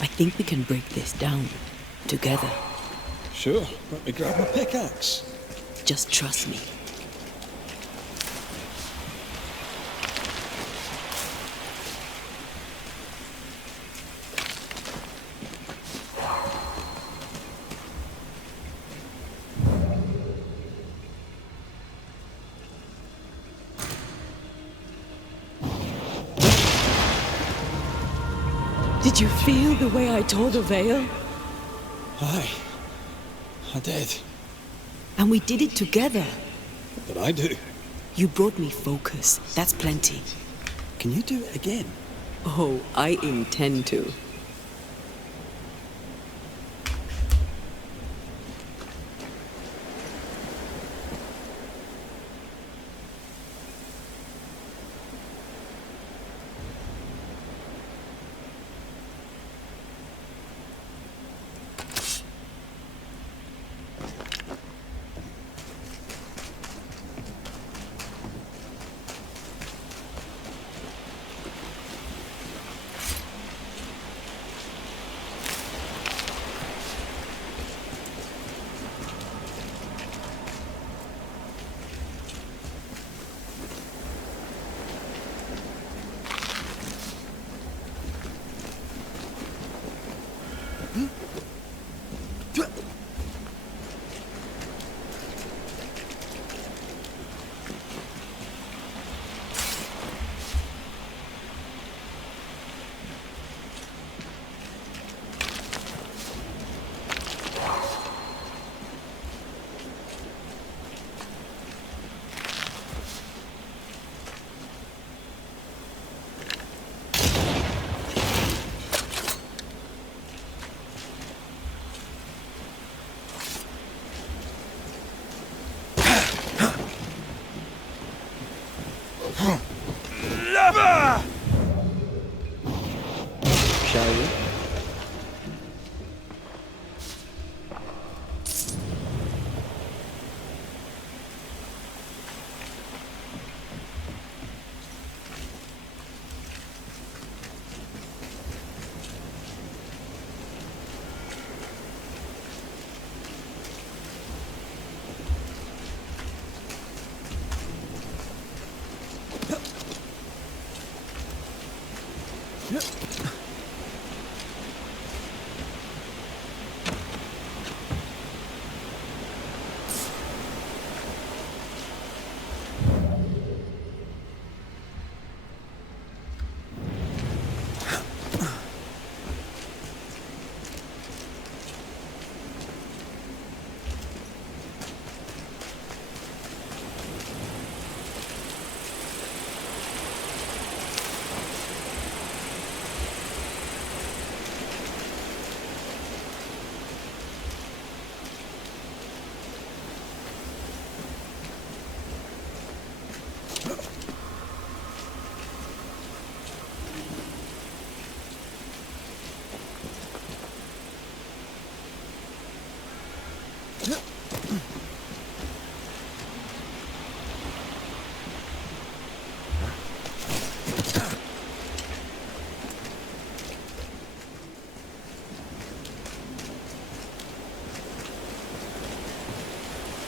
I think we can break this down. Together. Sure, let me grab my pickaxe. Just trust me. Did you feel the way I tore the veil? Aye, I did. And we did it together. What did I do? You brought me focus. That's plenty. Can you do it again? Oh, I intend to. Shall we?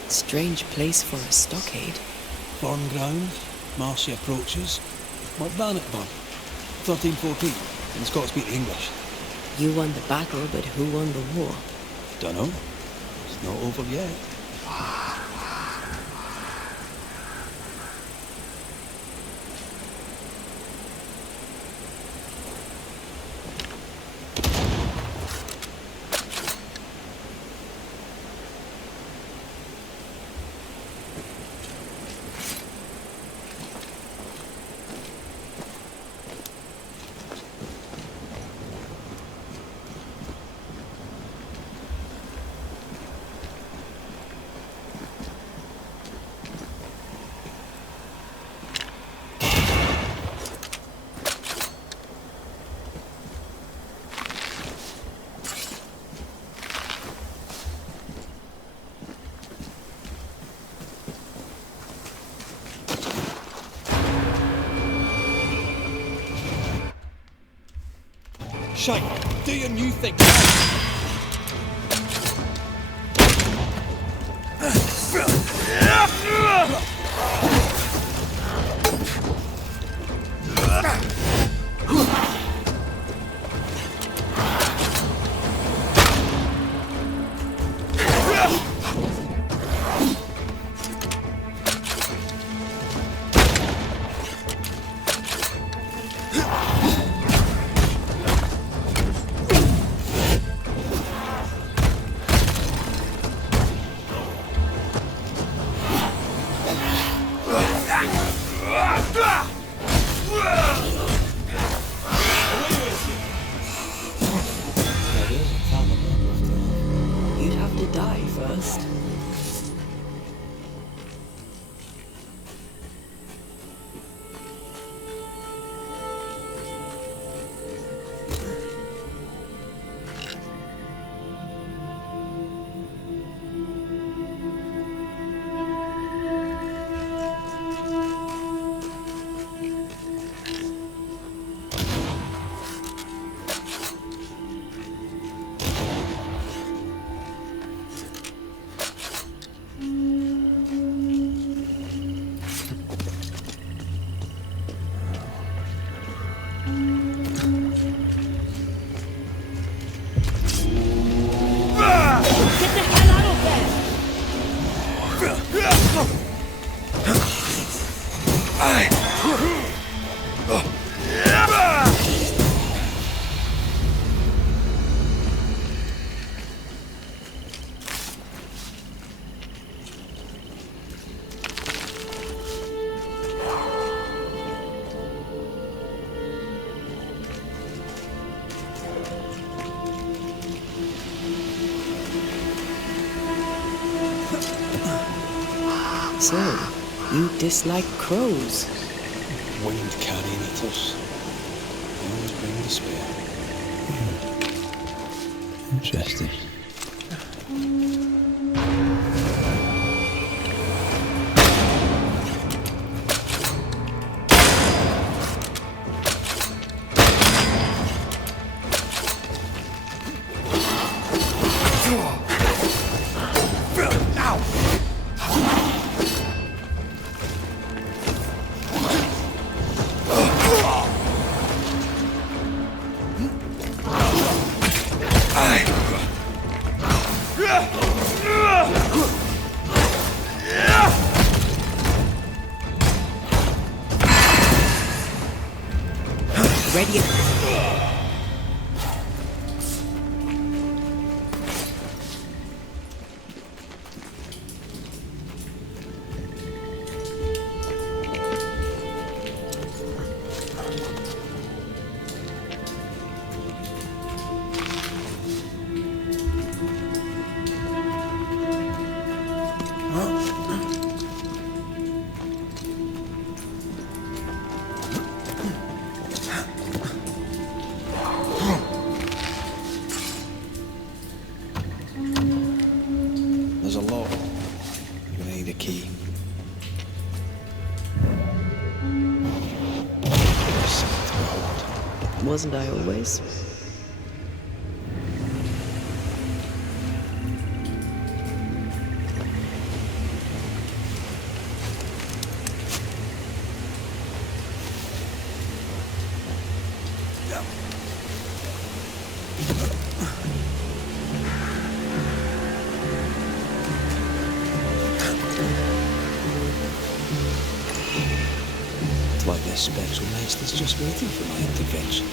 Strange place for a stockade. Farm ground, marshy approaches. Like Bannockburn, 1314, and the Scots speak English. You won the battle, but who won the war? Dunno. It's not over yet. shite. Do your new thing. You'd have to die first. So, you dislike crows? Wind carrying eaters. They always bring despair. Interesting. Ready? There's a lock. You're gonna need a key. Something to hold. Wasn't I always? It's like this spectral nest is just waiting for my intervention.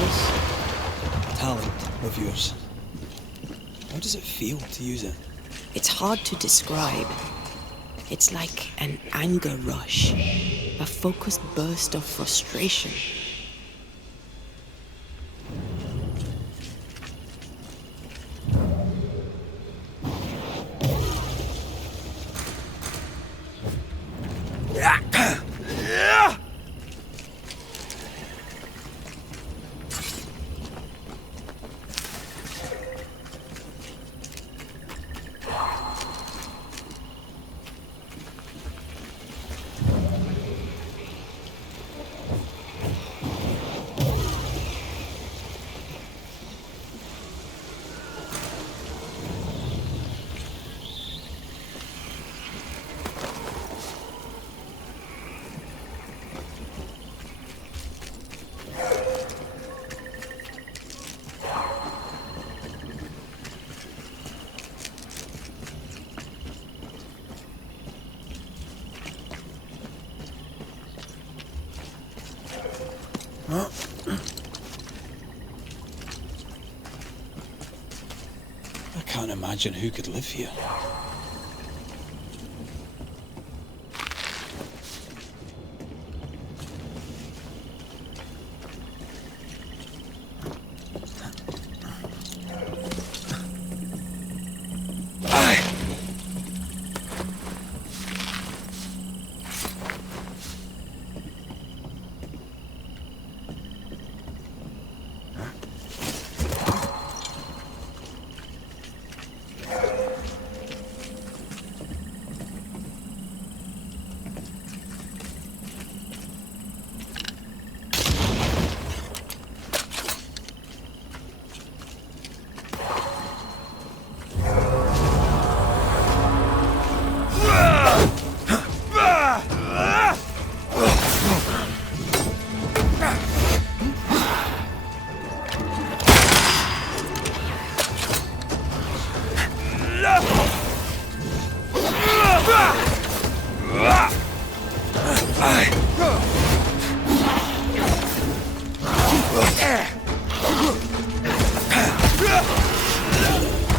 This talent of yours, how does it feel to use it? It's hard to describe. It's like an anger rush, a focused burst of frustration. I can't imagine who could live here.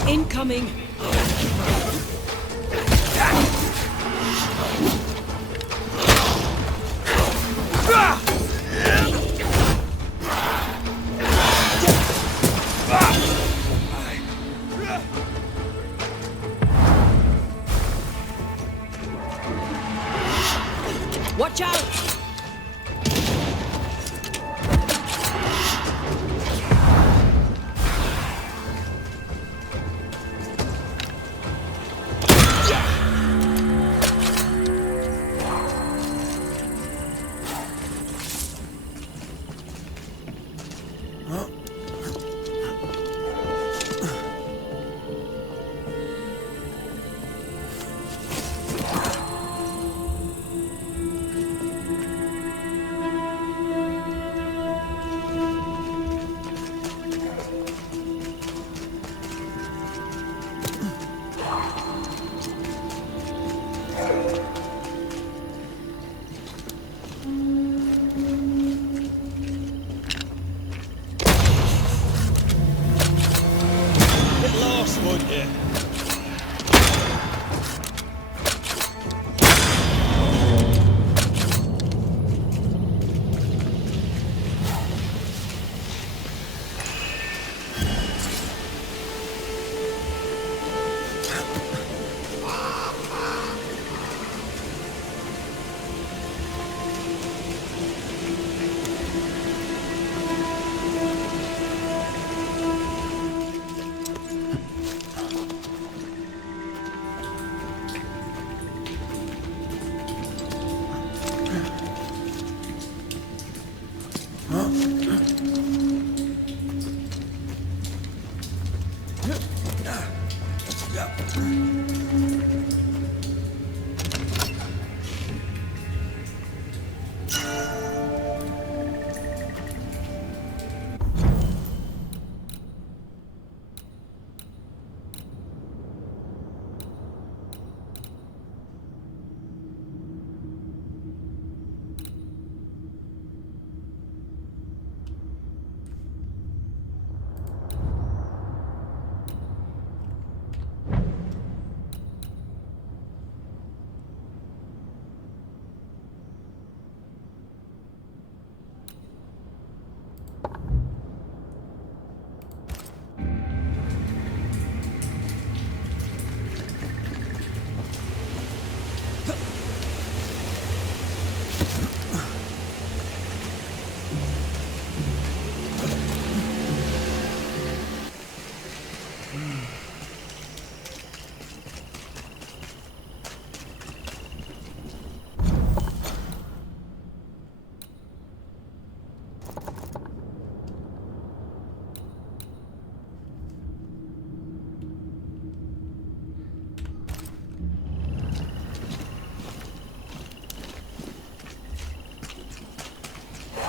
Incoming! Watch out!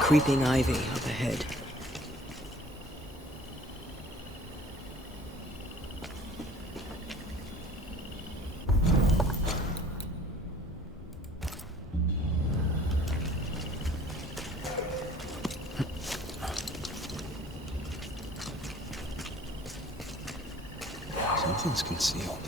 Creeping ivy up ahead. Nothing's concealed.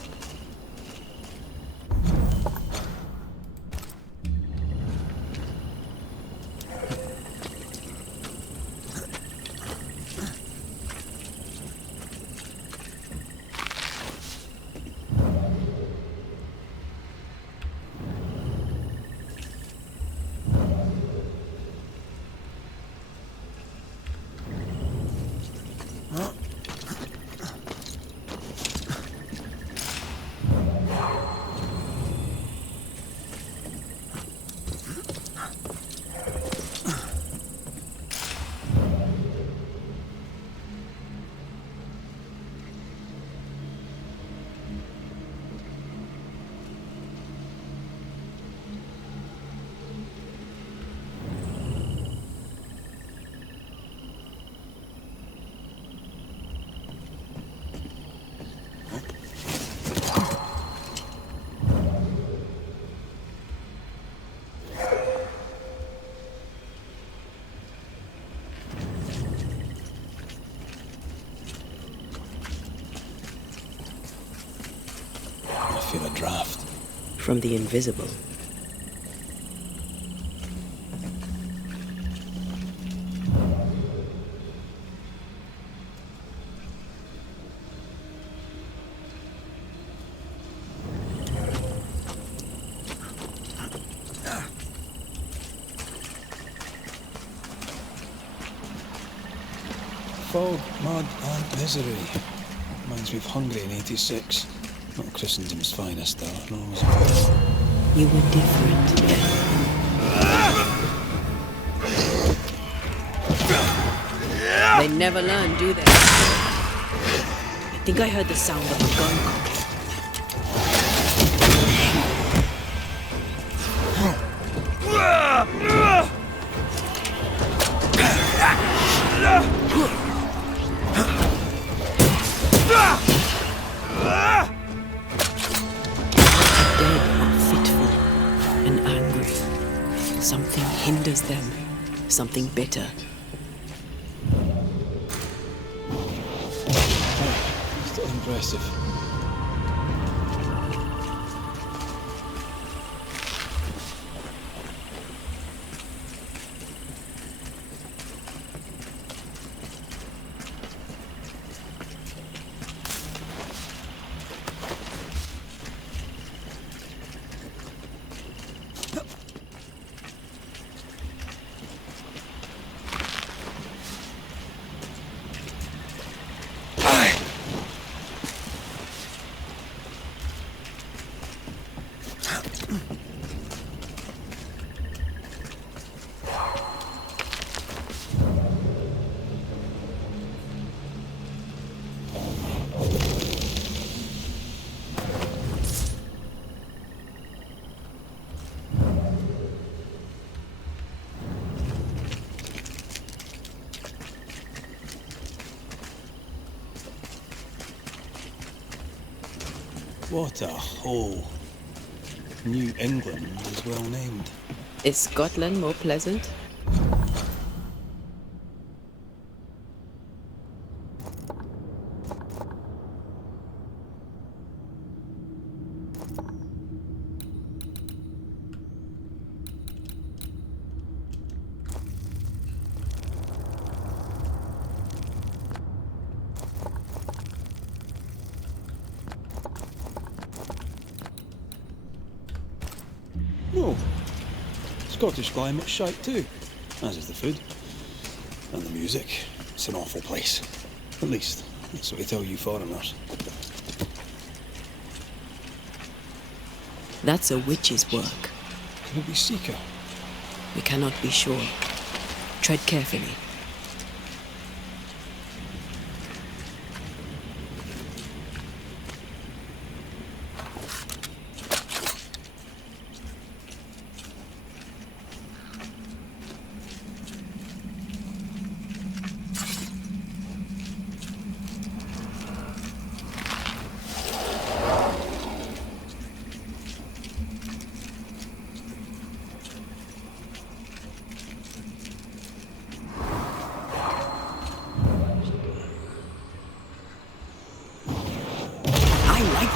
I feel a draft. From the invisible. Fog, mud and misery. Reminds me of Hungary in '86. Not Christendom's finest, though. No, it was good. You were different. They never learn, do they? I think I heard the sound of a gun coming. Something hinders them. Something bitter. Still impressive. What a hole. New England is well named. Is Scotland more pleasant? No. Scottish climate's shite too, as is the food. And the music. It's an awful place. At least, that's what they tell you foreigners. That's a witch's work. Could it be Seeker? We cannot be sure. Tread carefully.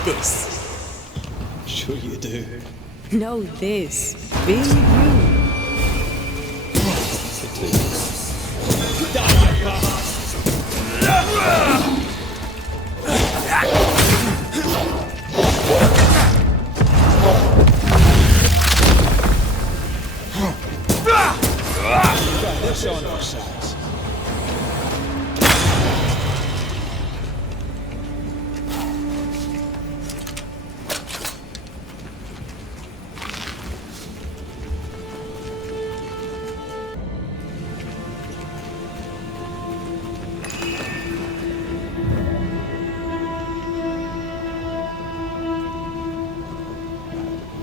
This. Sure you do. No, this. Being with you. They're showing our sides.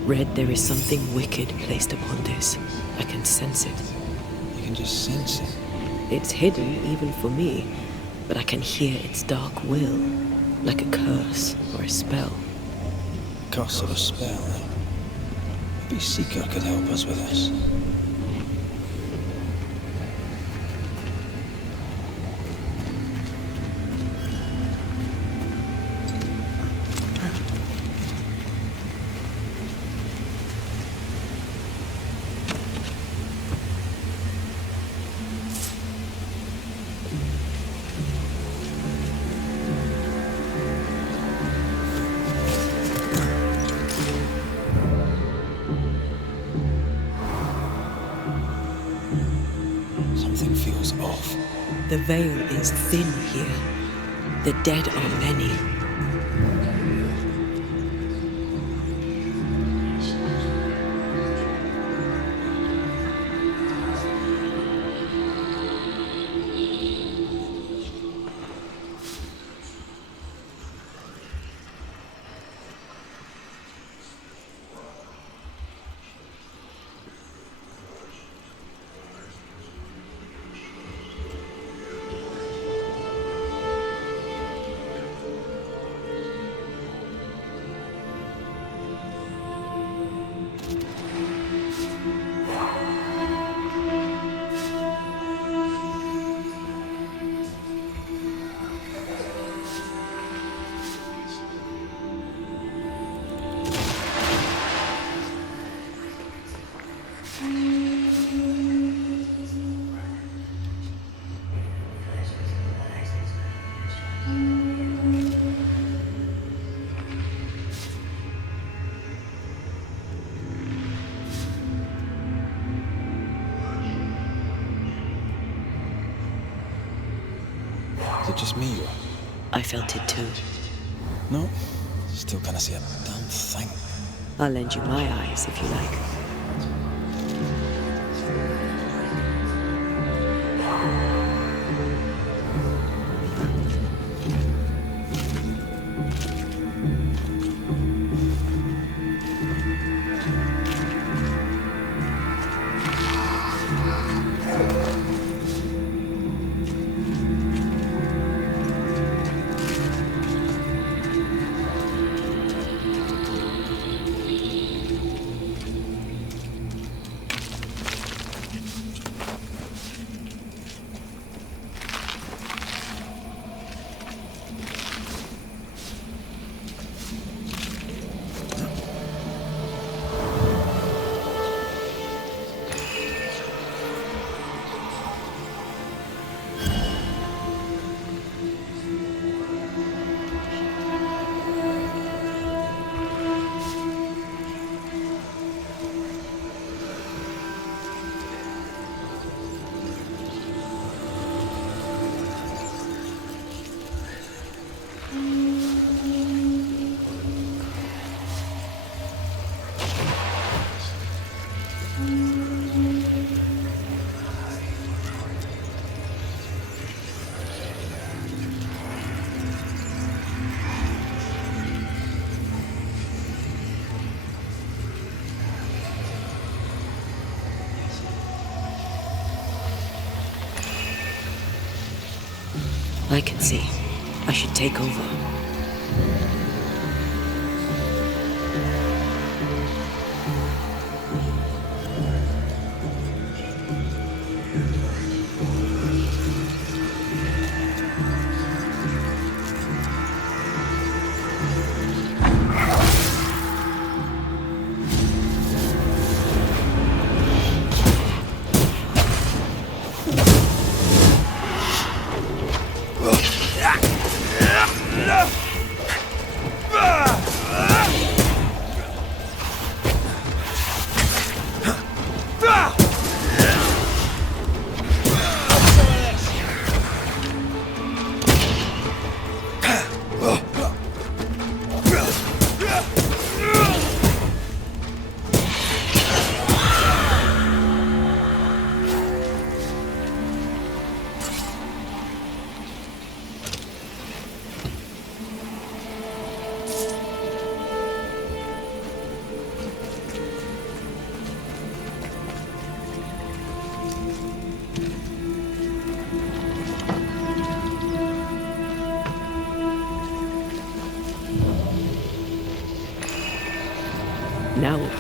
Red, there is something wicked placed upon this. I can sense it. You can just sense it. It's hidden even for me, but I can hear its dark will, like a curse or a spell. Curse of a spell, eh? Maybe Seeker could help us with this. Something feels off. The veil is thin here. The dead are many. Is it just me or? I felt it too. No? Still can't see a damn thing. I'll lend you my eyes if you like. I can see. I should take over.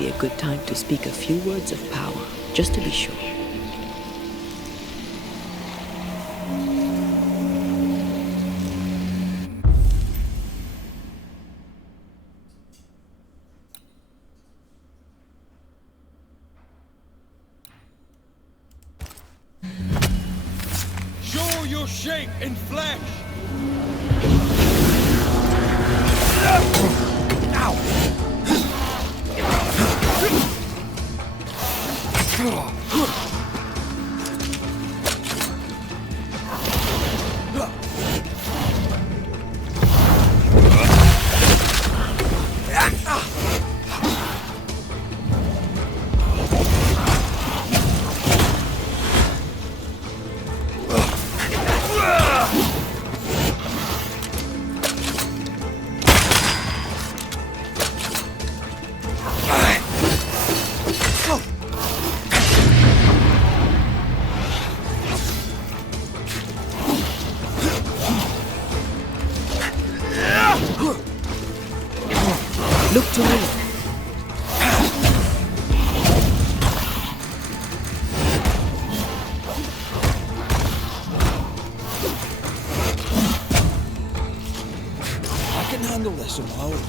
a good time to speak a few words of power, just to be sure. Show your shape and flesh! Look to me. I can handle this on my own.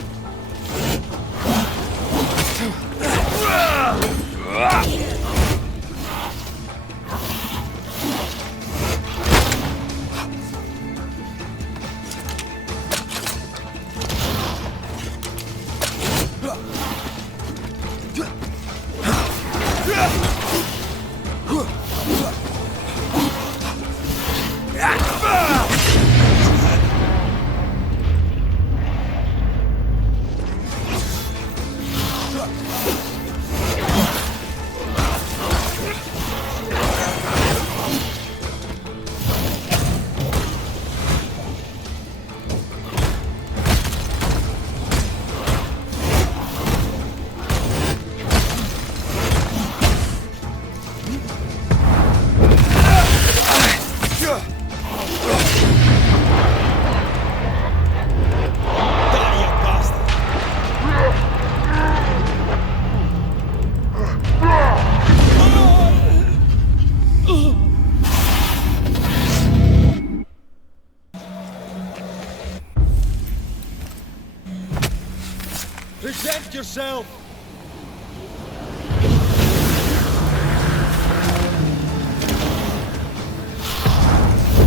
Present yourself!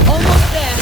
Almost there.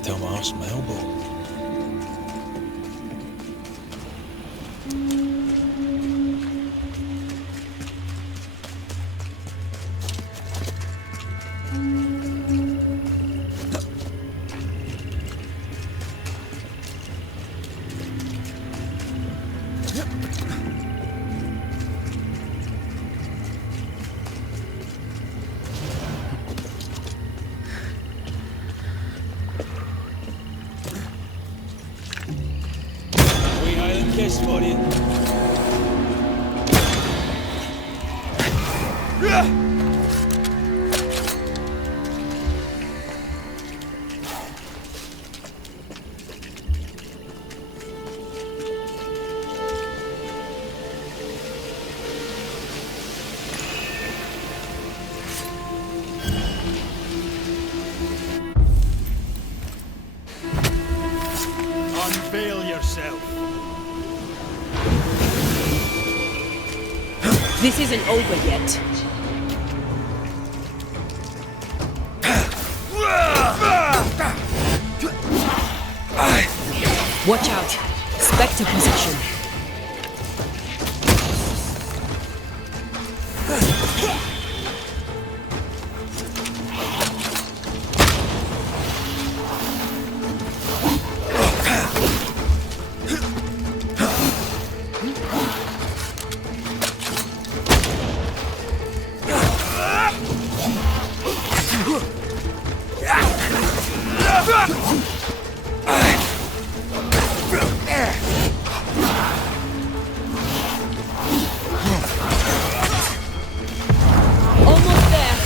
Tell my arse from my elbow. kiss for you. Unveil yourself. This isn't over yet. Watch out. Spectre possession. Almost there.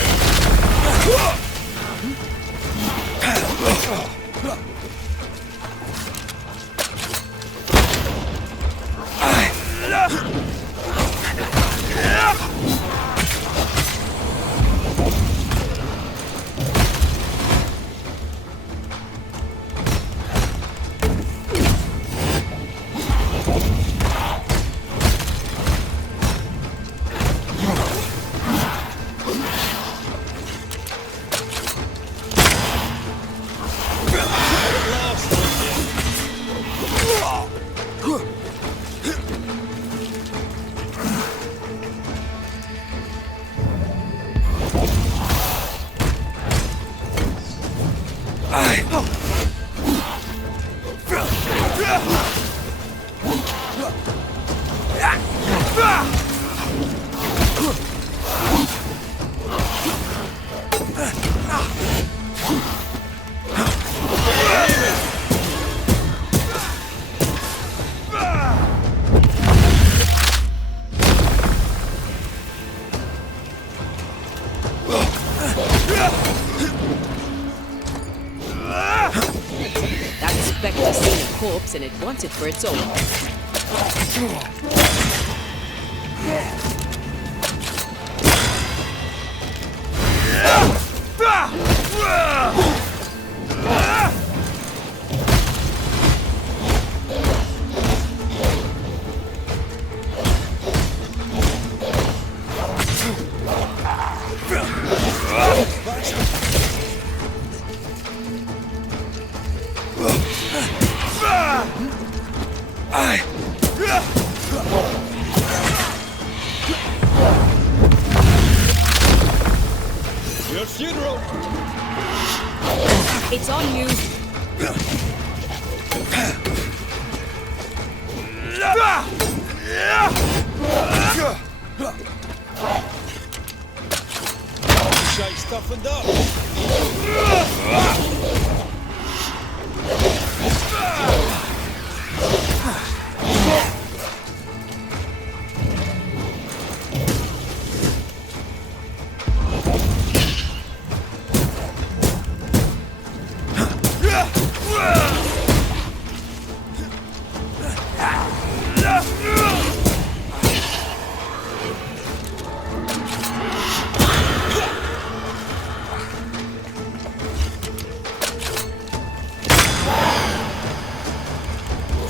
That spectre's seen a corpse and it wants it for its own. Your funeral. It's on you. Shite stuffed up.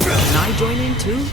Can I join in too?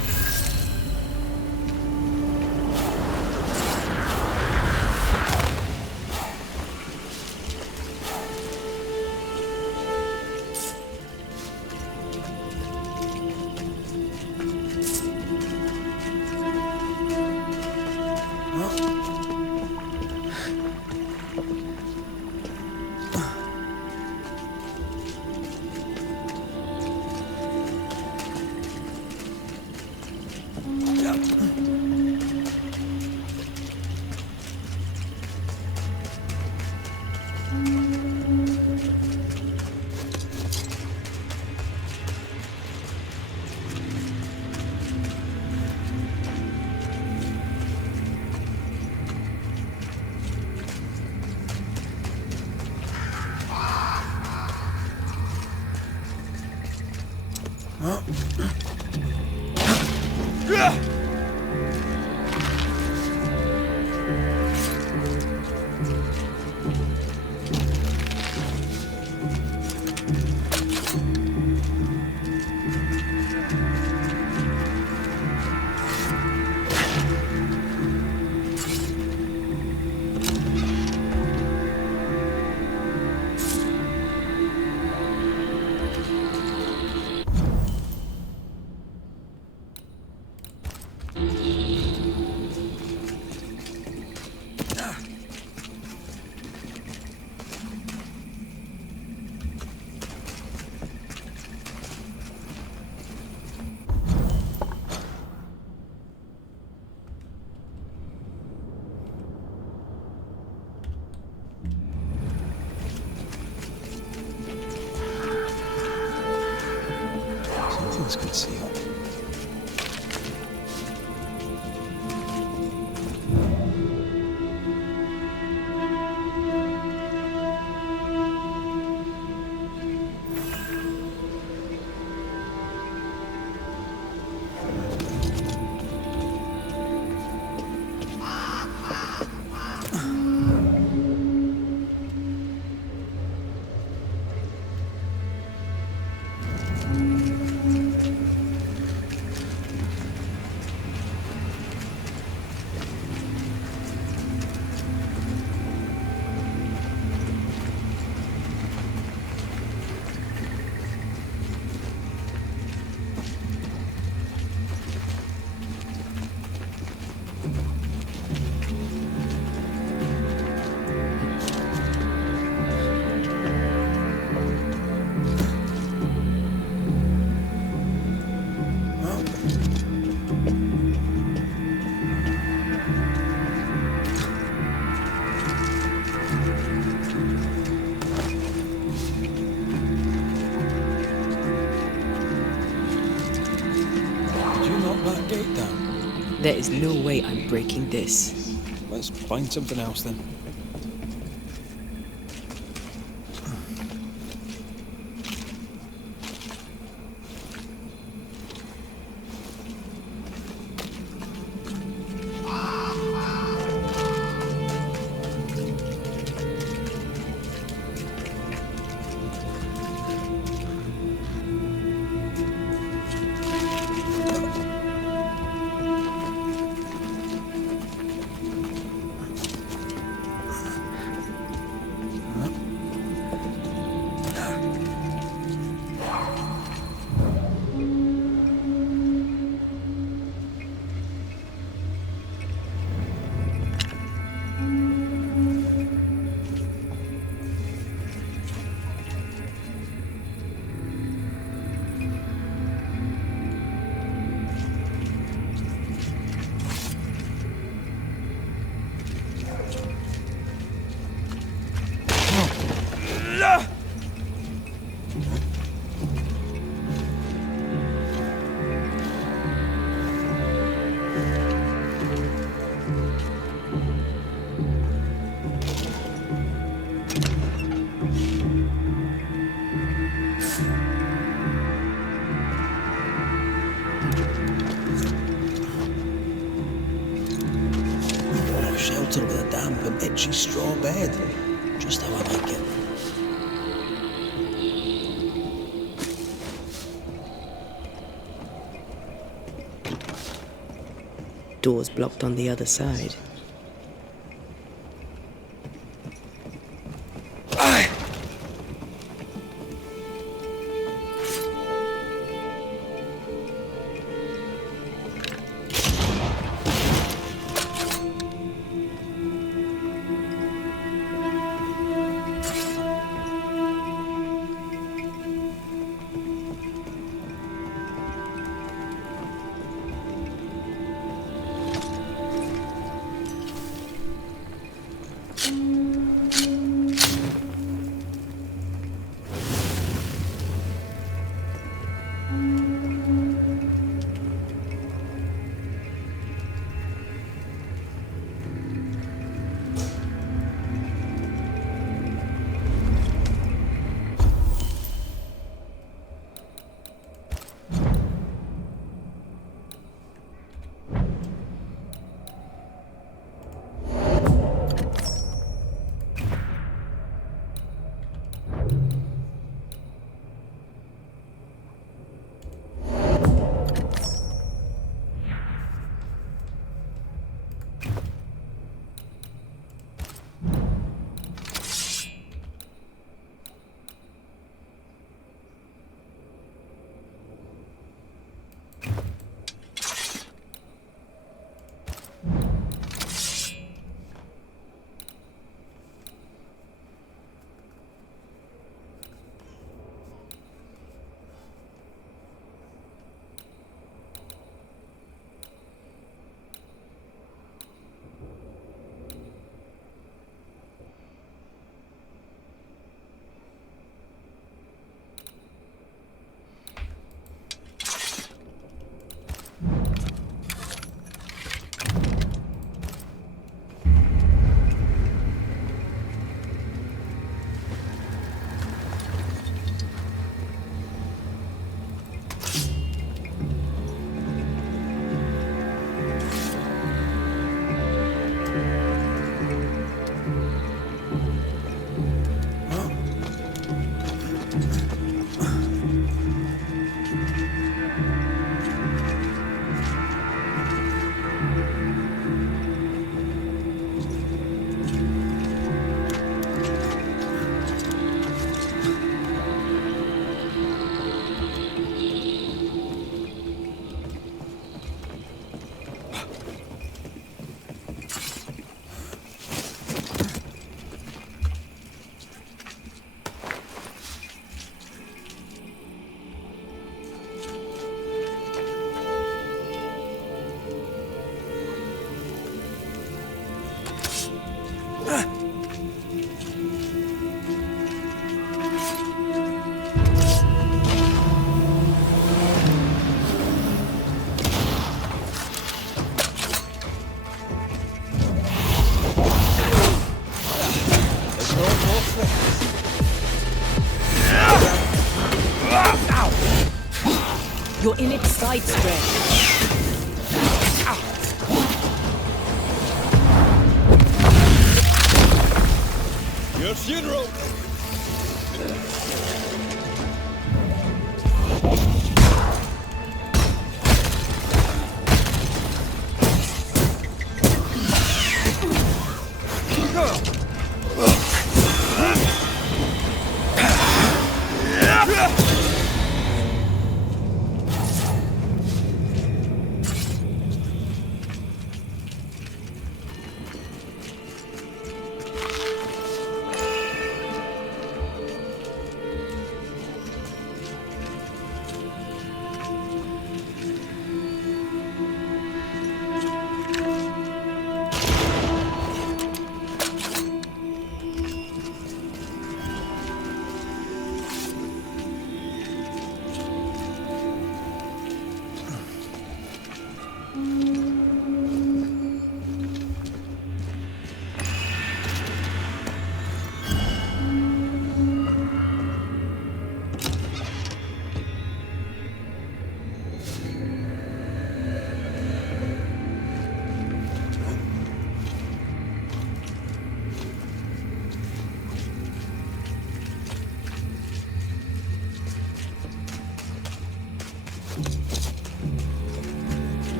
Something's concealed. There is no way I'm breaking this. Let's find something else then. Shelter with a damp and itchy straw bed. Just how I like it. Doors blocked on the other side. You're in its side spread. Your funeral!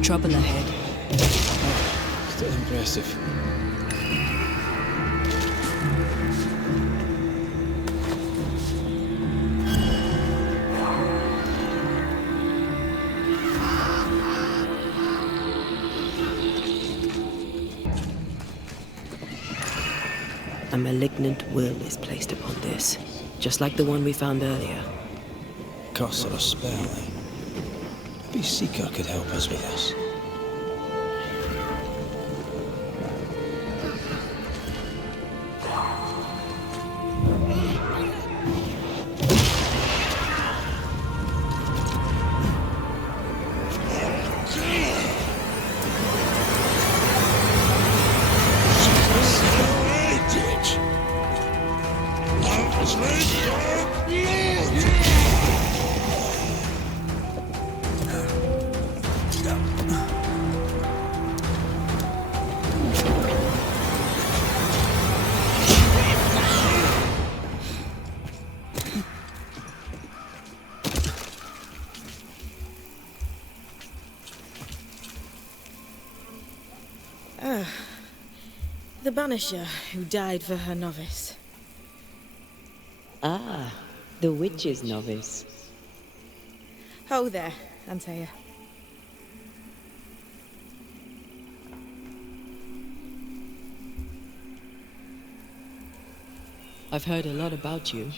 Trouble ahead. Still impressive. A malignant will is placed upon this, just like the one we found earlier. Curse or a spell, eh? Maybe Seeker could help us with this. The Banisher who died for her novice. Ah, the witch's novice. Ho there, Antea. I've heard a lot about you.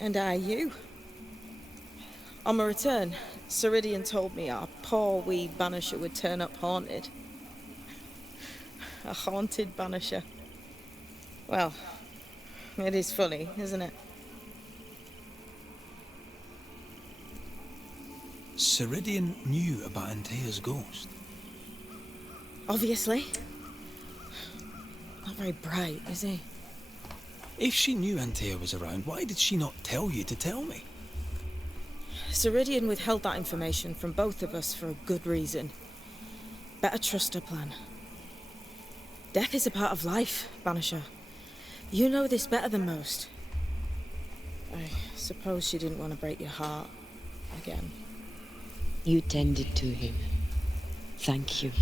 And I you. On my return, Siridean told me our poor wee Banisher would turn up haunted. A haunted Banisher. Well, it is funny, isn't it? Siridean knew about Antea's ghost. Obviously. Not very bright, is he? If she knew Antea was around, why did she not tell you to tell me? Siridean withheld that information from both of us for a good reason. Better trust her plan. Death is a part of life, Banisher. You know this better than most. I suppose she didn't want to break your heart again. You tended to him. Thank you.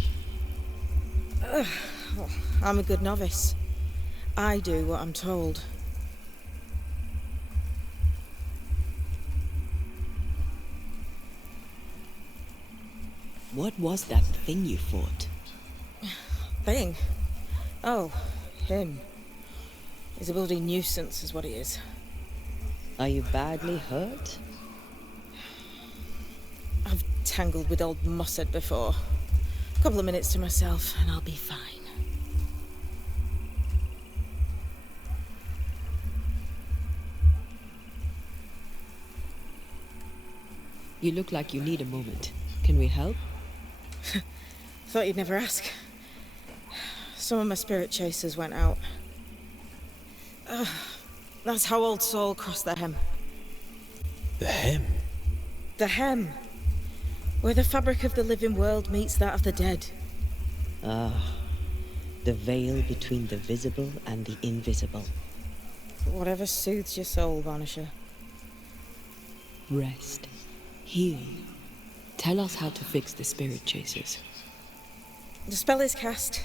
Well, I'm a good novice. I do what I'm told. What was that thing you fought? Thing? Oh, him. He's a bloody nuisance, is what he is. Are you badly hurt? I've tangled with old Mossad before. A couple of minutes to myself, and I'll be fine. You look like you need a moment. Can we help? thought you'd never ask. Some of my spirit chasers went out. That's how Old Saul crossed the hem. The hem? The hem. Where the fabric of the living world meets that of the dead. Ah, the veil between the visible and the invisible. Whatever soothes your soul, Banisher. Rest. Heal. Tell us how to fix the spirit chasers. The spell is cast.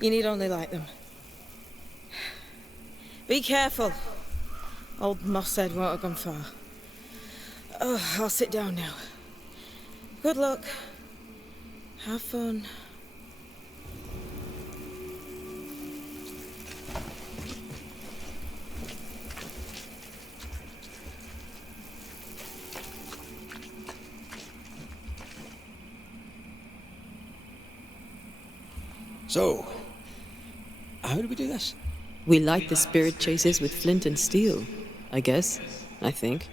You need only light them. Be careful. Old Mosshead won't have gone far. Oh, I'll sit down now. Good luck. Have fun. So, how do we do this? We light the spirit chasers with flint and steel, I guess. I think.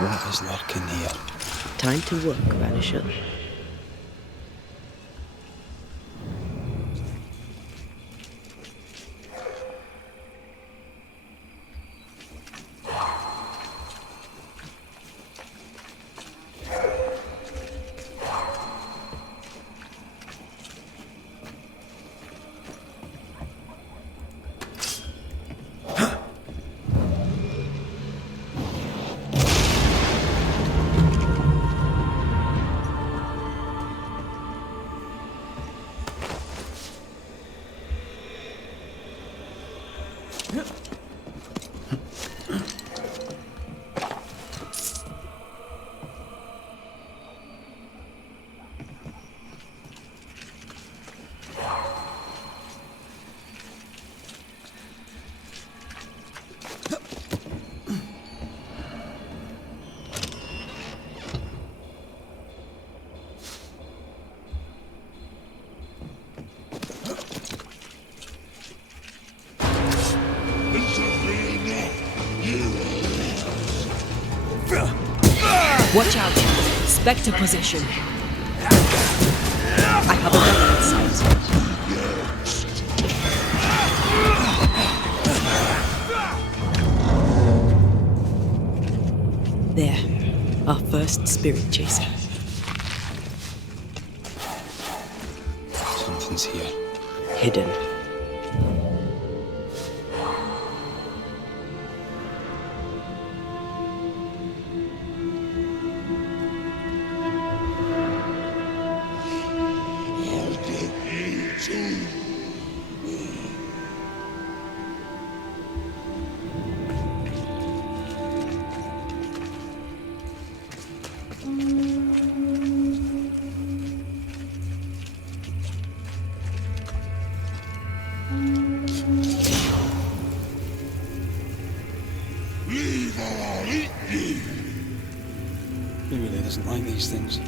What is lurking here? Time to work, Banisher. Watch out! Spectre possession. I have a weapon in sight. There. Our first spirit chaser. Something's here. Hidden. He really doesn't like these things.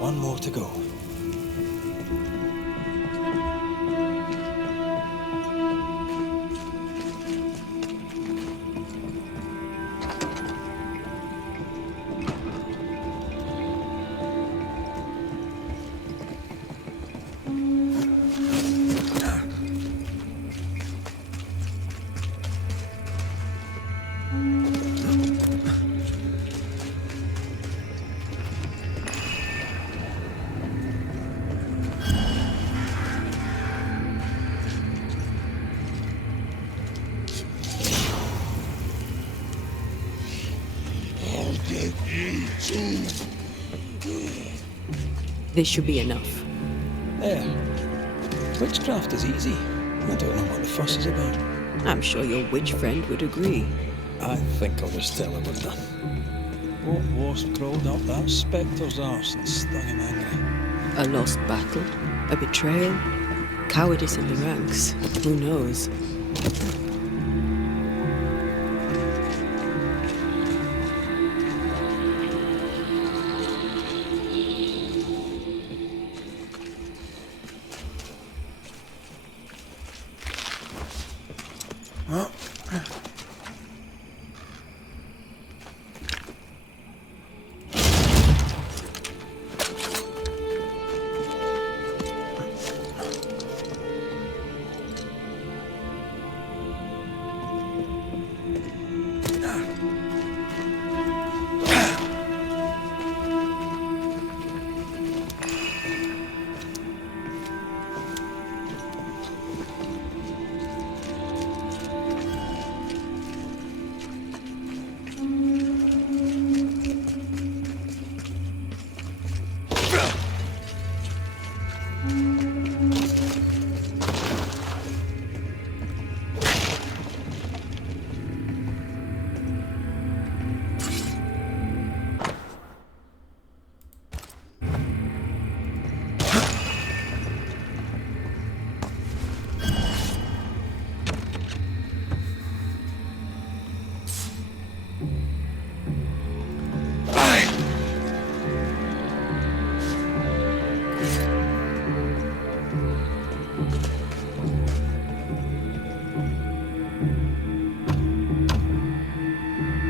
One more to go. This should be enough. There. Witchcraft is easy. I don't know what the fuss is about. I'm sure your witch friend would agree. I think I'll just tell her we're done. What wasp crawled up that spectre's arse and stung him angry? A lost battle? A betrayal? Cowardice in the ranks? Who knows?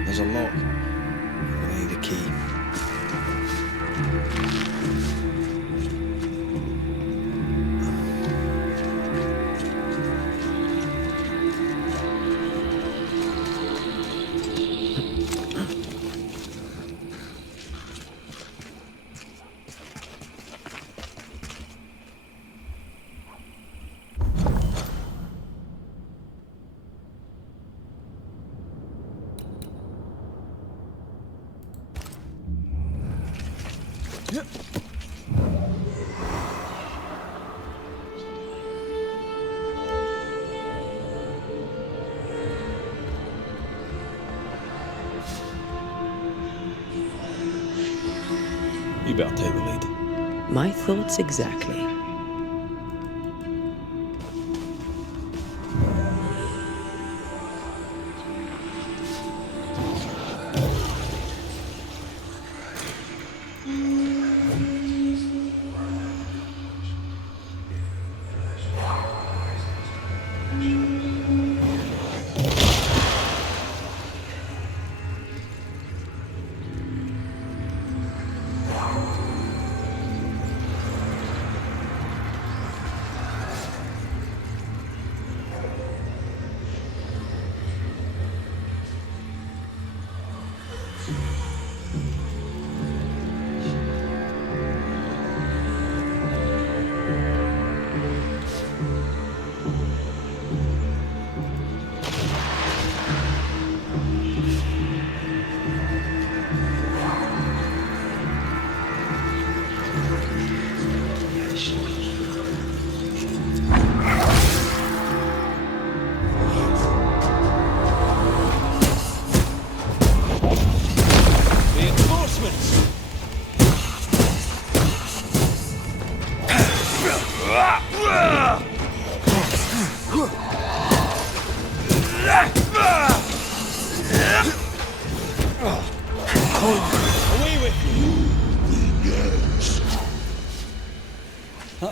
There's a lock. I need a key. You better take the lead. My thoughts exactly.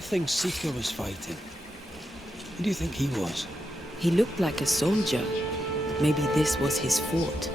think Seeker was fighting? Who do you think he was? He looked like a soldier. Maybe this was his fort.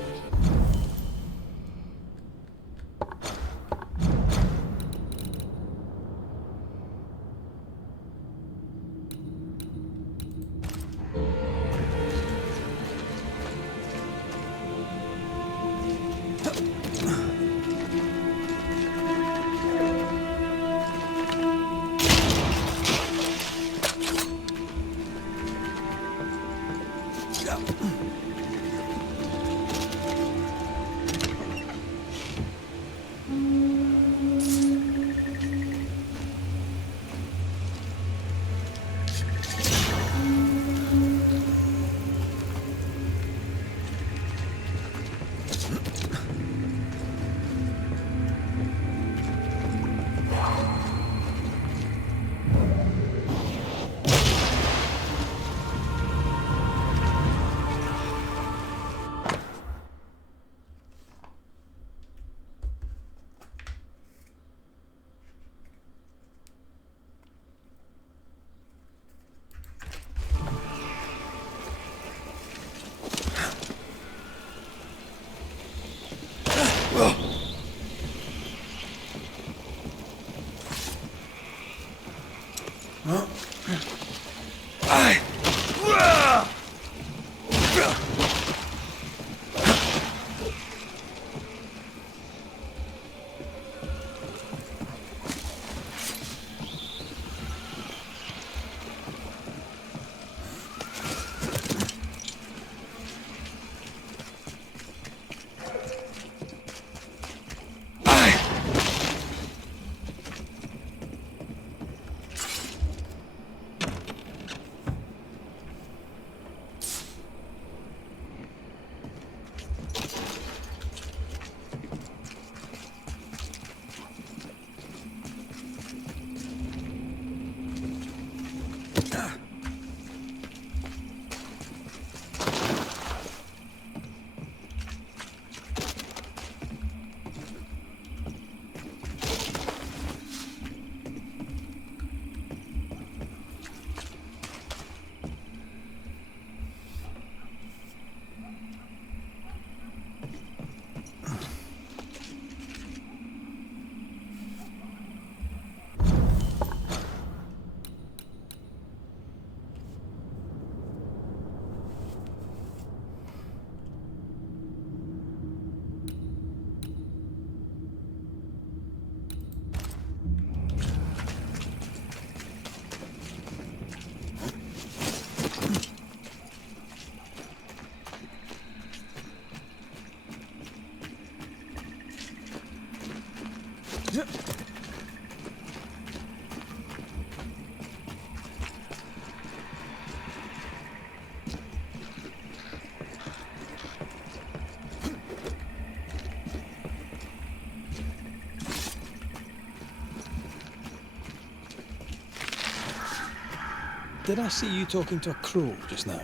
Did I see you talking to a crow just now?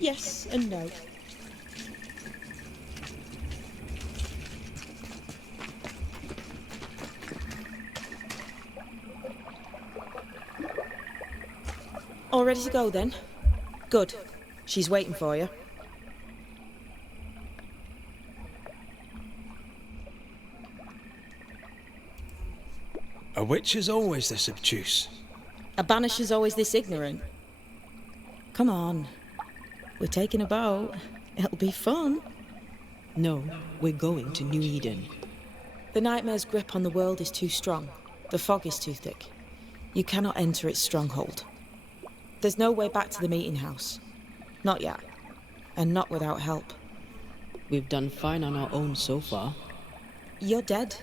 Yes and no. All ready to go then? Good. She's waiting for you. A witch is always this obtuse. A banisher's always this ignorant. Come on. We're taking a boat. It'll be fun. No, we're going to New Eden. The nightmare's grip on the world is too strong. The fog is too thick. You cannot enter its stronghold. There's no way back to the meeting house. Not yet. And not without help. We've done fine on our own so far. You're dead.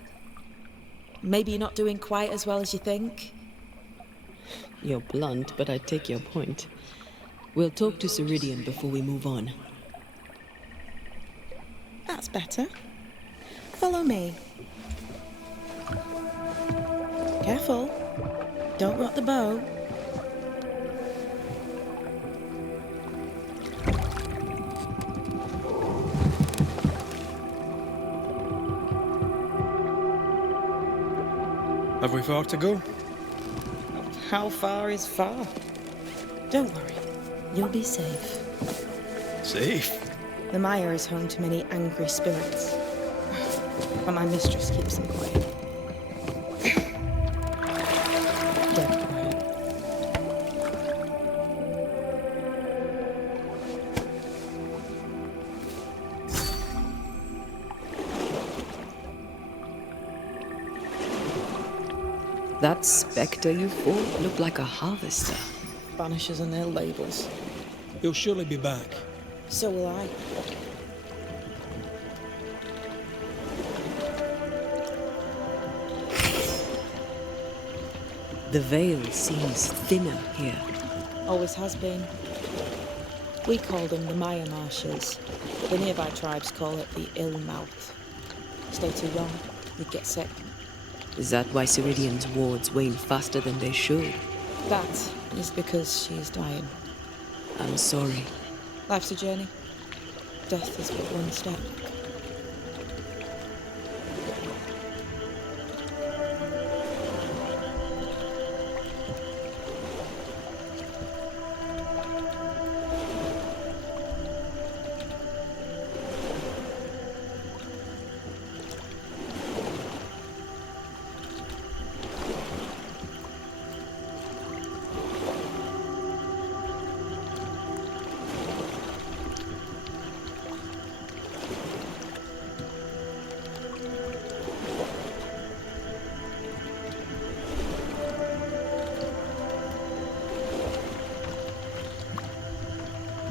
Maybe you're not doing quite as well as you think. You're blunt, but I take your point. We'll talk to Siridean before we move on. That's better. Follow me. Careful. Don't rock the boat. Have we far to go? How far is far? Don't worry, you'll be safe. Safe? The mire is home to many angry spirits, but my mistress keeps them quiet. Dead quiet. That spectre you fought looked like a harvester. Banishers and their labels. He'll surely be back. So will I. The veil seems thinner here. Always has been. We call them the Mire Marshes, but the nearby tribes call it the Ill Mouth. Stay too long, you'd get sick. Is that why Siridean's wards wane faster than they should? That is because she is dying. I'm sorry. Life's a journey. Death is but one step.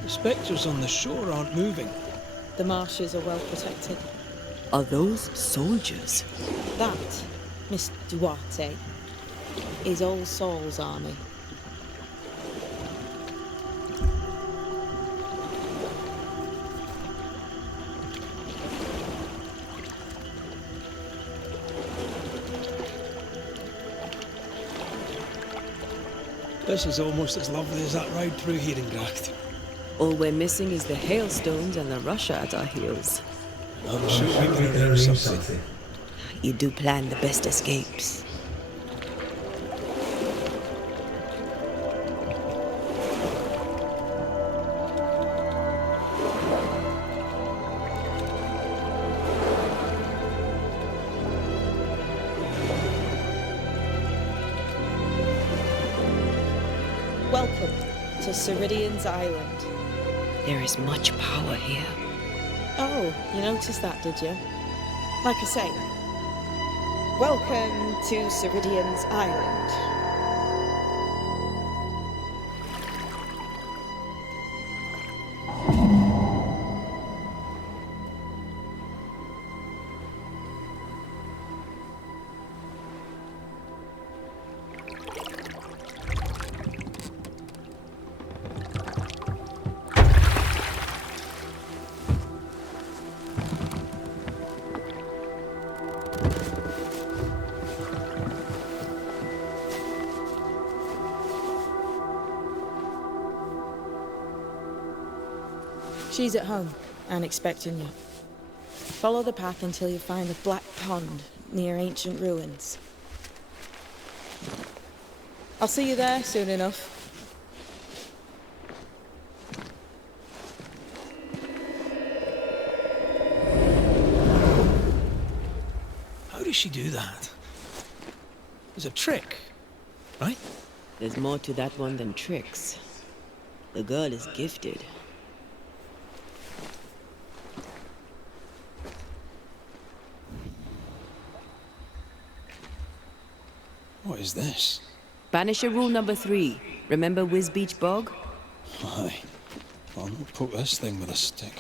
The spectres on the shore aren't moving. The marshes are well protected. Are those soldiers? That, Miss Duarte, is All Saul's army. This is almost as lovely as that ride through Herengracht. All we're missing is the hailstones and the Russia at our heels. I'm sure we can arrange something. You do plan the best escapes. Welcome to Siridean's Island. There is much power here. Oh, you noticed that, did you? Like I say, welcome to Siridean's Island. She's at home and expecting you. Follow the path until you find a black pond near ancient ruins. I'll see you there soon enough. How does she do that? There's a trick, right? There's more to that one than tricks. The girl is gifted. What is this? Banisher rule number 3. Remember Wisbeach Bog? Aye. I'll not poke this thing with a stick.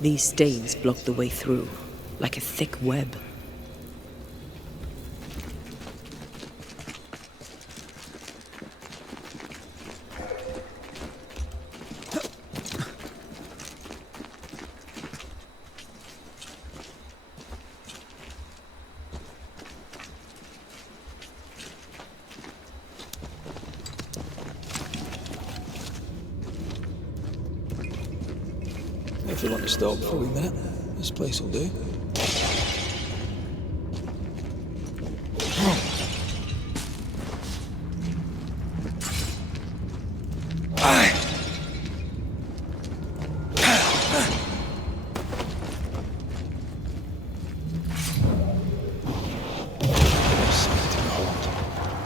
These stains block the way through, like a thick web. If you want to stop for a wee minute, this place will do.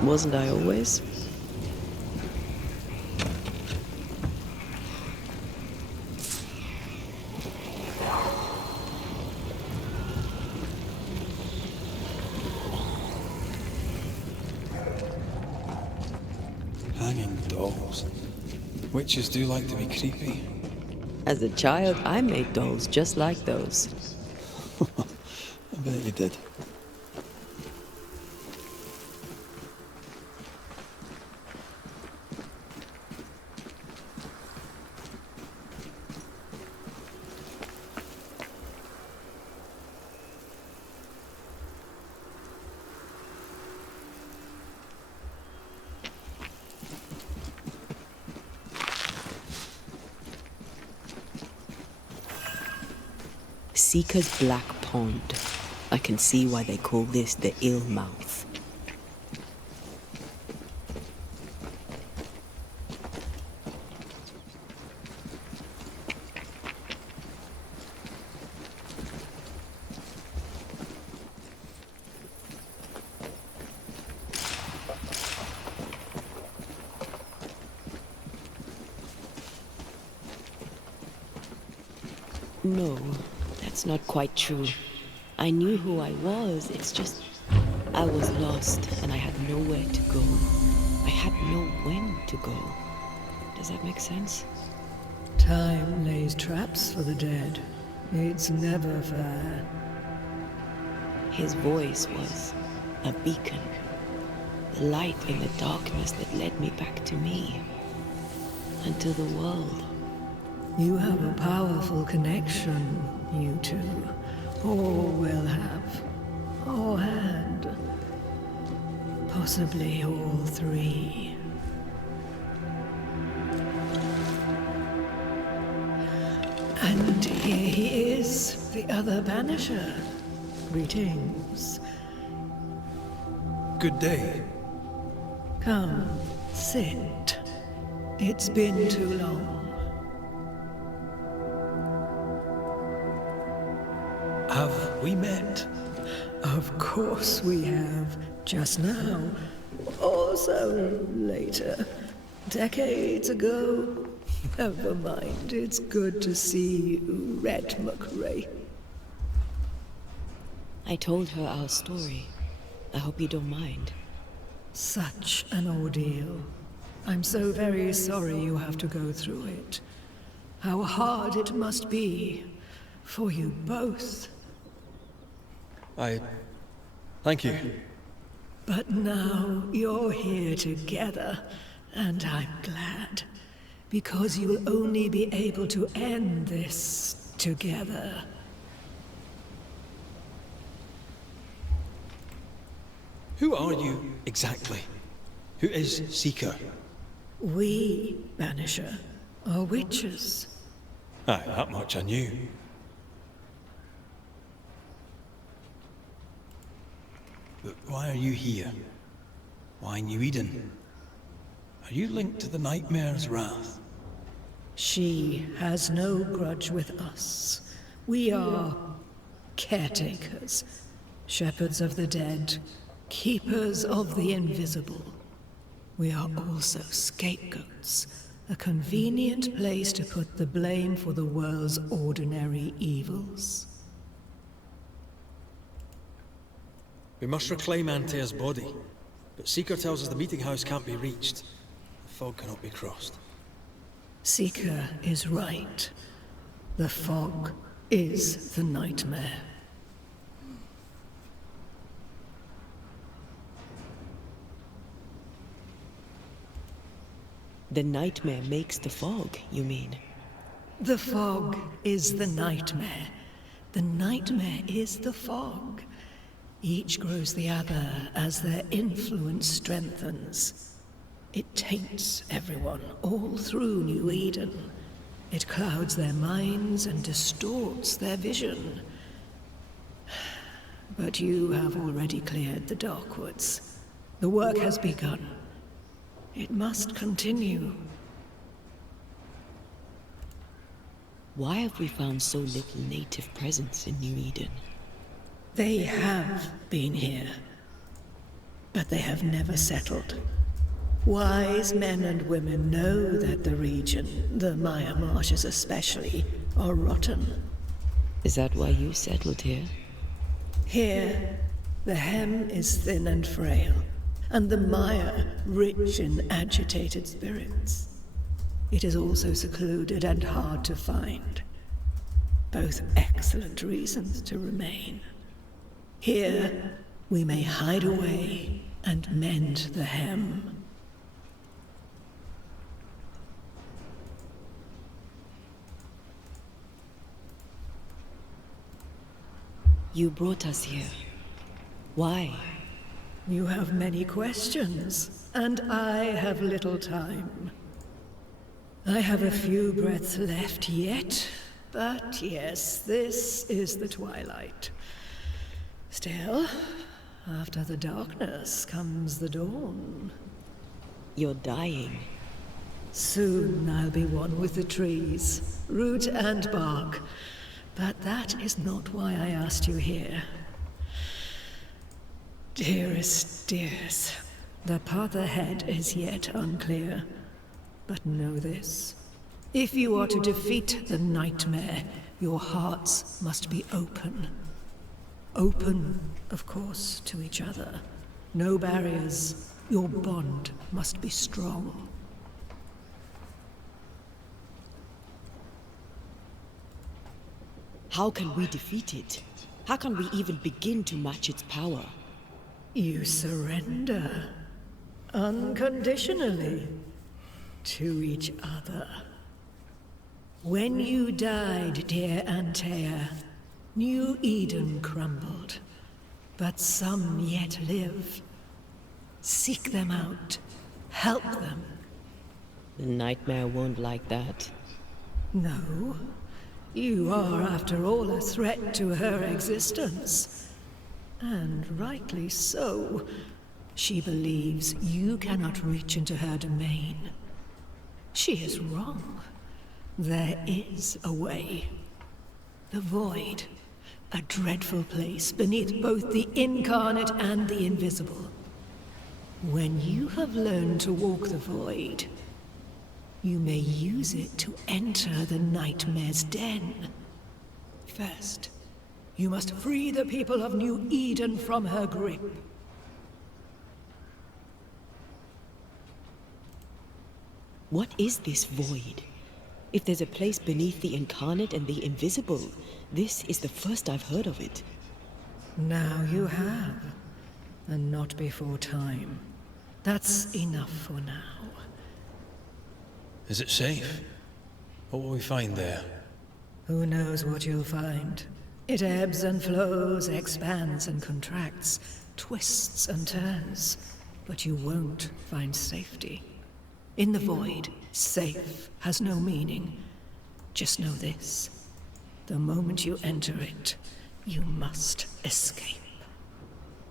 Wasn't I always? Hanging dolls. Witches do like to be creepy. As a child, I made dolls just like those. I bet you did. Seeker's Black Pond. I can see why they call this the Ill Mouth. No, that's not quite true. I knew who I was, it's just I was lost and I had nowhere to go. I had no when to go. Does that make sense? Time lays traps for the dead. It's never fair. His voice was a beacon. The light in the darkness that led me back to me. And to the world. You have a powerful connection, you two. Or will have. Or had. Possibly all three. And here he is, the other Banisher. Greetings. Good day. Come, sit. It's been too long. Have we met? Of course we have. Just now. Also later. Decades ago. Never mind. It's good to see you, Red McRae. I told her our story. I hope you don't mind. Such an ordeal. I'm so very sorry you have to go through it. How hard it must be for you both. Thank you. But now you're here together, and I'm glad. Because you'll only be able to end this together. Who are you, exactly? Who is Seeker? We, Banisher, are witches. Aye, that much I knew. But why are you here? Why New Eden? Are you linked to the Nightmare's wrath? She has no grudge with us. We are caretakers, shepherds of the dead, keepers of the invisible. We are also scapegoats, a convenient place to put the blame for the world's ordinary evils. We must reclaim Antea's body, but Seeker tells us the meeting house can't be reached. The fog cannot be crossed. Seeker is right. The fog is the nightmare. The nightmare makes the fog, you mean? The fog is the nightmare. The nightmare is the fog. Each grows the other as their influence strengthens. It taints everyone all through New Eden. It clouds their minds and distorts their vision. But you have already cleared the Darkwoods. The work has begun. It must continue. Why have we found so little native presence in New Eden? They have been here, but they have never settled. Wise men and women know that the region, the Maya Marshes especially, are rotten. Is that why you settled here? Here, the hem is thin and frail, and the Maya rich in agitated spirits. It is also secluded and hard to find. Both excellent reasons to remain. Here, we may hide away and mend the hem. You brought us here. Why? You have many questions, and I have little time. I have a few breaths left yet, but yes, this is the twilight. Still, after the darkness comes the dawn. You're dying. Soon I'll be one with the trees, root and bark. But that is not why I asked you here. Dearest dears, the path ahead is yet unclear. But know this. If you are to defeat the nightmare, your hearts must be open. Open, of course, to each other. No barriers. Your bond must be strong. How can we defeat it? How can we even begin to match its power? You surrender. Unconditionally. To each other. When you died, dear Antea, New Eden crumbled. But some yet live. Seek them out. Help them. The nightmare won't like that. No. You are, after all, a threat to her existence. And rightly so. She believes you cannot reach into her domain. She is wrong. There is a way. The Void. A dreadful place beneath both the incarnate and the invisible. When you have learned to walk the Void, you may use it to enter the nightmare's den. First, you must free the people of New Eden from her grip. What is this void? If there's a place beneath the incarnate and the invisible, this is the first I've heard of it. Now you have, and not before time. That's enough for now. Is it safe? What will we find there? Who knows what you'll find? It ebbs and flows, expands and contracts, twists and turns. But you won't find safety. In the Void, safe has no meaning. Just know this. The moment you enter it, you must escape.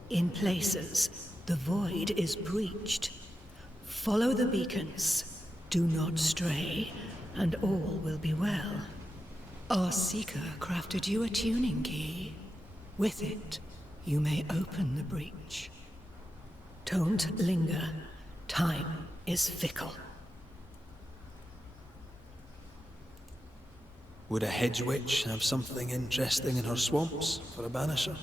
In places, the Void is breached. Follow the beacons. Do not stray, and all will be well. Our Seeker crafted you a tuning key. With it, you may open the breach. Don't linger. Time is fickle. Would a hedge witch have something interesting in her swamps for a banisher?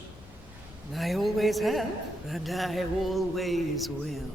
I always have, and I always will.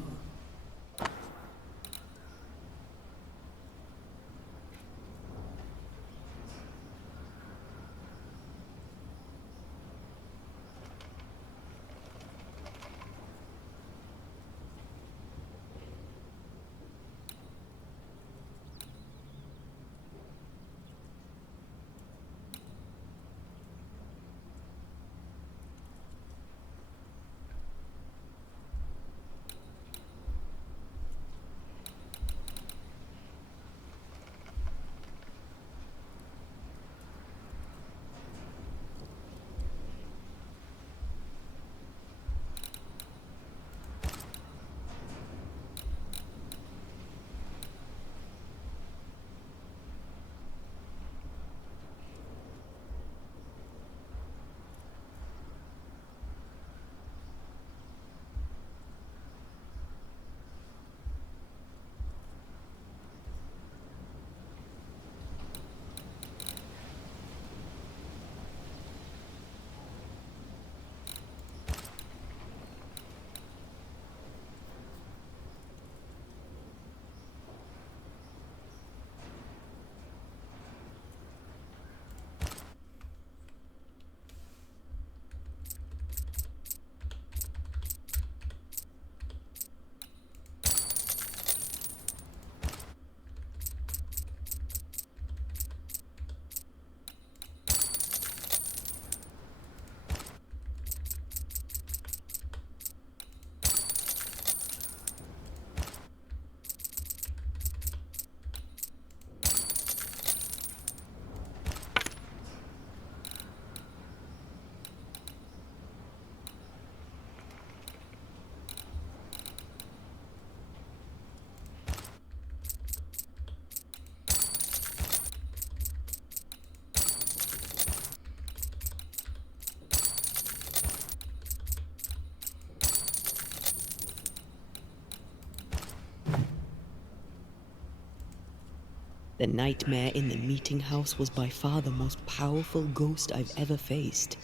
The nightmare in the meeting house was by far the most powerful ghost I've ever faced.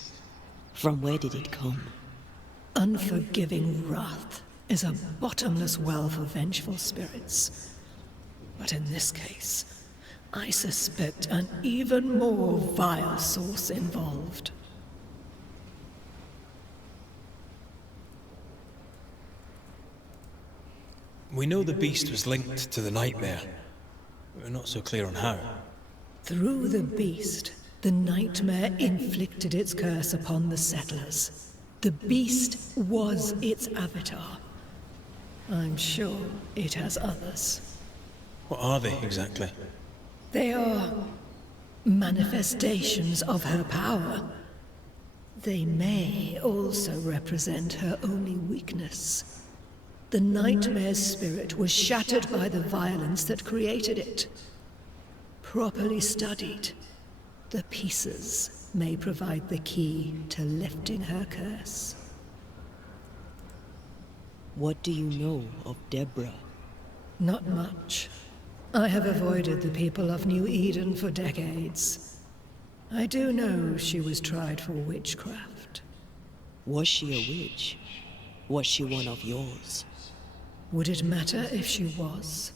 From where did it come? Unforgiving wrath is a bottomless well for vengeful spirits. But in this case, I suspect an even more vile source involved. We know the beast was linked to the nightmare. We're not so clear on how. Through the beast, the nightmare inflicted its curse upon the settlers. The beast was its avatar. I'm sure it has others. What are they exactly? They are manifestations of her power. They may also represent her only weakness. The nightmare's spirit was shattered by the violence that created it. Properly studied, the pieces may provide the key to lifting her curse. What do you know of Deborah? Not much. I have avoided the people of New Eden for decades. I do know she was tried for witchcraft. Was she a witch? Was she one of yours? Would it matter if she was?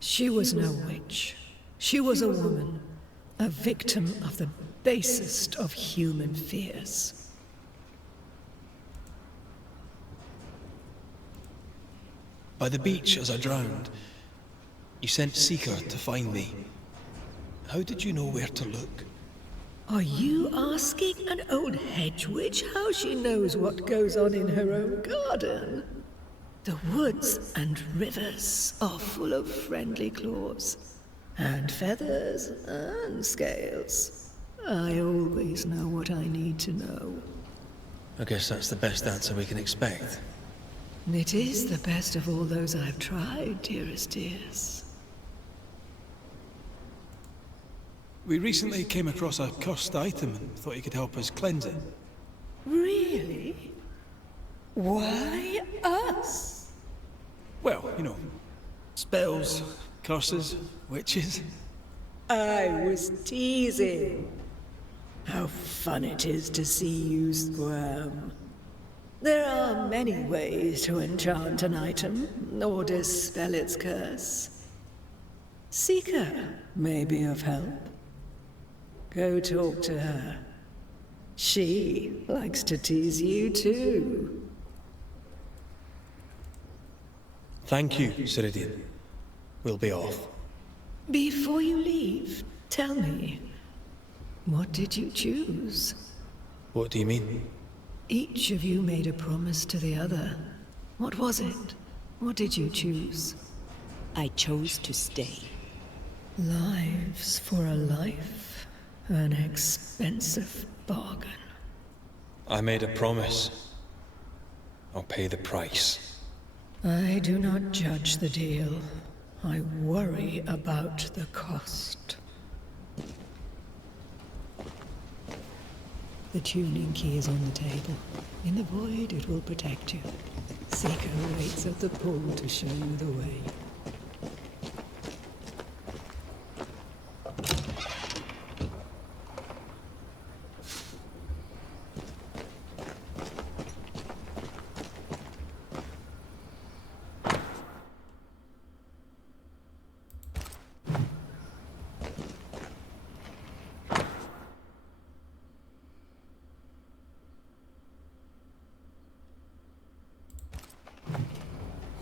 She was no witch. She was a woman, a victim of the basest of human fears. By the beach as I drowned, you sent Seeker to find me. How did you know where to look? Are you asking an old hedge witch how she knows what goes on in her own garden? The woods and rivers are full of friendly claws, and feathers and scales. I always know what I need to know. I guess that's the best answer we can expect. It is the best of all those I've tried, dearest dears. We recently came across a cursed item and thought you could help us cleanse it. Really? Why us? Well, you know, spells, curses, witches. I was teasing. How fun it is to see you squirm. There are many ways to enchant an item, or dispel its curse. Seeker may be of help. Go talk to her. She likes to tease you too. Thank you, Siridean. We'll be off. Before you leave, tell me, what did you choose? What do you mean? Each of you made a promise to the other. What was it? What did you choose? I chose to stay. Lives for a life. An expensive bargain. I made a promise. I'll pay the price. I do not judge the deal. I worry about the cost. The tuning key is on the table. In the void, it will protect you. Seeker waits at the pool to show you the way.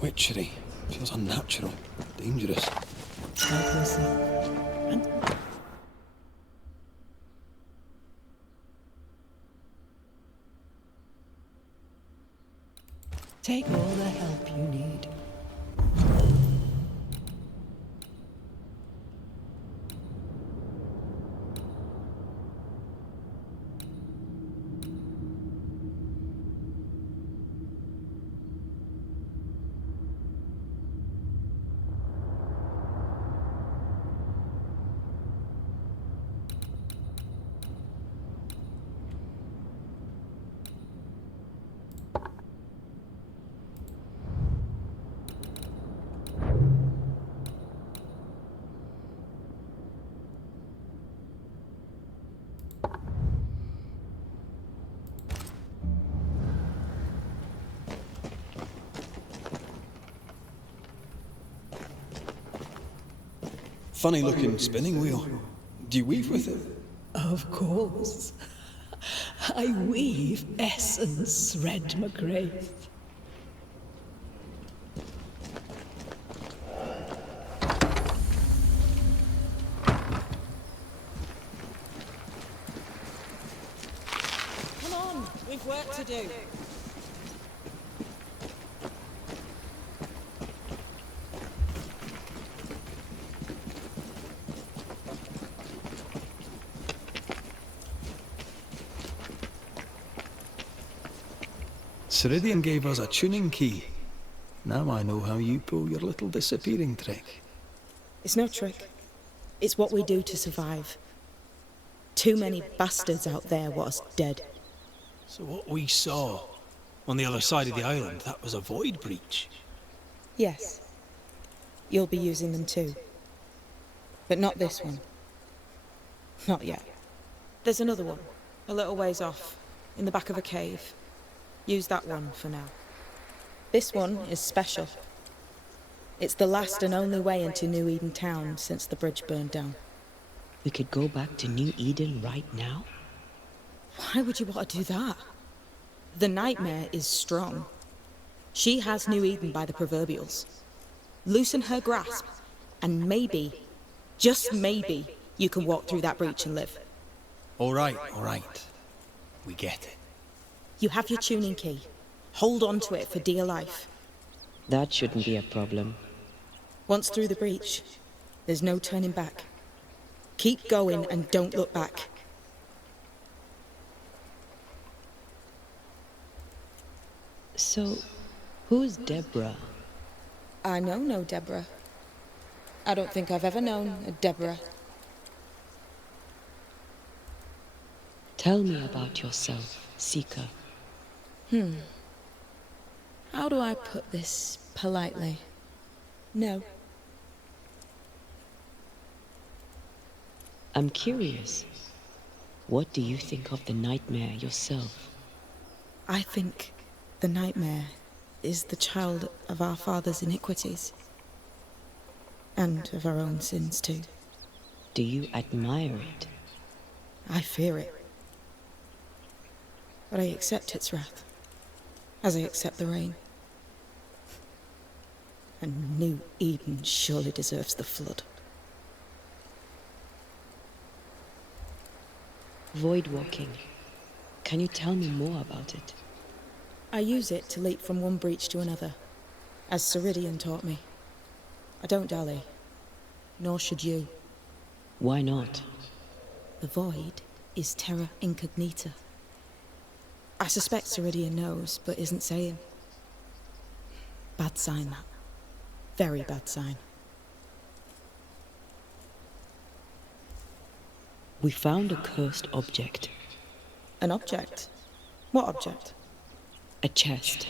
Witchery. Feels unnatural. Dangerous. Help yourself. And take all the help you need. Funny looking spinning wheel. Do you weave with it? Of course. I weave essence, Red McGrath. Come on, we've work to do. Siridean gave us a tuning key. Now I know how you pull your little disappearing trick. It's no trick. It's what we do to survive. Too many bastards out there want us dead. So what we saw on the other side of the island, that was a void breach? Yes. You'll be using them too. But not this one. Not yet. There's another one, a little ways off, in the back of a cave. Use that one for now. This one is special. It's the last and only way into New Eden town since the bridge burned down. We could go back to New Eden right now? Why would you want to do that? The nightmare is strong. She has New Eden by the proverbials. Loosen her grasp, and maybe, just maybe, you can walk through that breach and live. All right. We get it. You have your tuning key. Hold on to it for dear life. That shouldn't be a problem. Once through the breach, there's no turning back. Keep going and don't look back. So, who's Deborah? I know no Deborah. I don't think I've ever known a Deborah. Tell me about yourself, Seeker. How do I put this politely? No. I'm curious. What do you think of the nightmare yourself? I think the nightmare is the child of our father's iniquities. And of our own sins too. Do you admire it? I fear it. But I accept its wrath. As I accept the rain. And New Eden surely deserves the flood. Void walking. Can you tell me more about it? I use it to leap from one breach to another, as Siridean taught me. I don't dally, nor should you. Why not? The void is terra incognita. I suspect Siridean knows, but isn't saying. Bad sign, that. Very bad sign. We found a cursed object. An object? What object? A chest.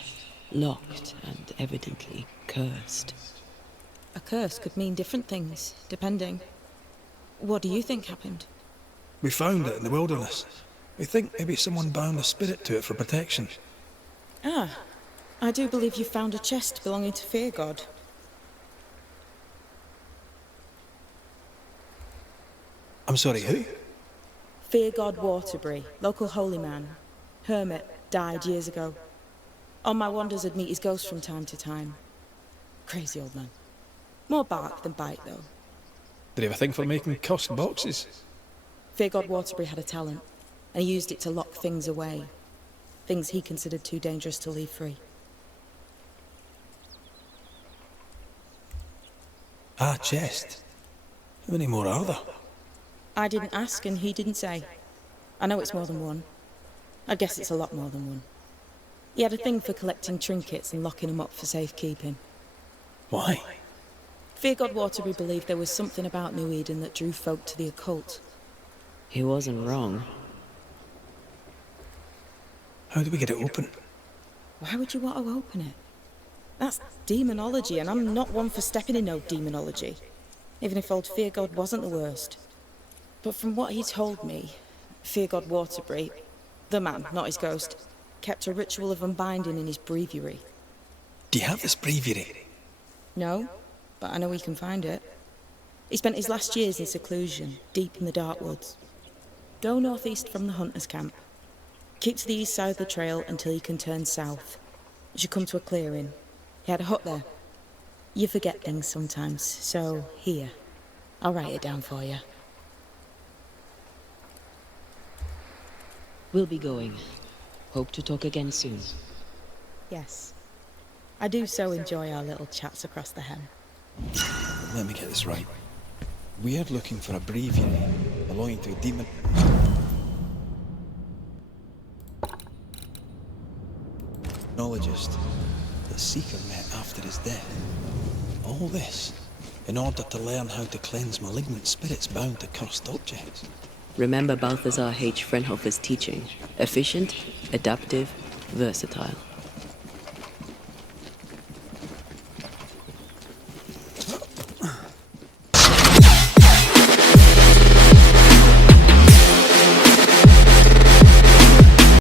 Locked and evidently cursed. A curse could mean different things, depending. What do you think happened? We found it in the wilderness. We think maybe someone bound a spirit to it for protection. Ah, I do believe you found a chest belonging to Fear God. I'm sorry, who? Fear God Waterbury, local holy man. Hermit, died years ago. On my wanders I'd meet his ghost from time to time. Crazy old man. More bark than bite, though. Did he have a thing for making cussed boxes? Fear God Waterbury had a talent, and he used it to lock things away. Things he considered too dangerous to leave free. Ah, chest. How many more are there? I didn't ask, and he didn't say. I know it's more than one. I guess it's a lot more than one. He had a thing for collecting trinkets and locking them up for safekeeping. Why? Fear God Waterbury believed there was something about New Eden that drew folk to the occult. He wasn't wrong. How do we get it open? Why would you want to open it? That's demonology, and I'm not one for stepping in no demonology. Even if old Fear God wasn't the worst. But from what he told me, Fear God Waterbury, the man, not his ghost, kept a ritual of unbinding in his breviary. Do you have this breviary? No, but I know we can find it. He spent his last years in seclusion, deep in the dark woods. Go northeast from the hunters' camp. Keep to the east side of the trail until you can turn south. You should come to a clearing. He had a hut there. You forget things sometimes, so here. I'll write it down for you. We'll be going. Hope to talk again soon. Yes. I do so enjoy our little chats across the hem. Let me get this right. We're looking for a breviary belonging to a demon... demonologist that Seeker met after his death. All this in order to learn how to cleanse malignant spirits bound to cursed objects. Remember Balthazar H. Frenhofer's teaching. Efficient, adaptive, versatile.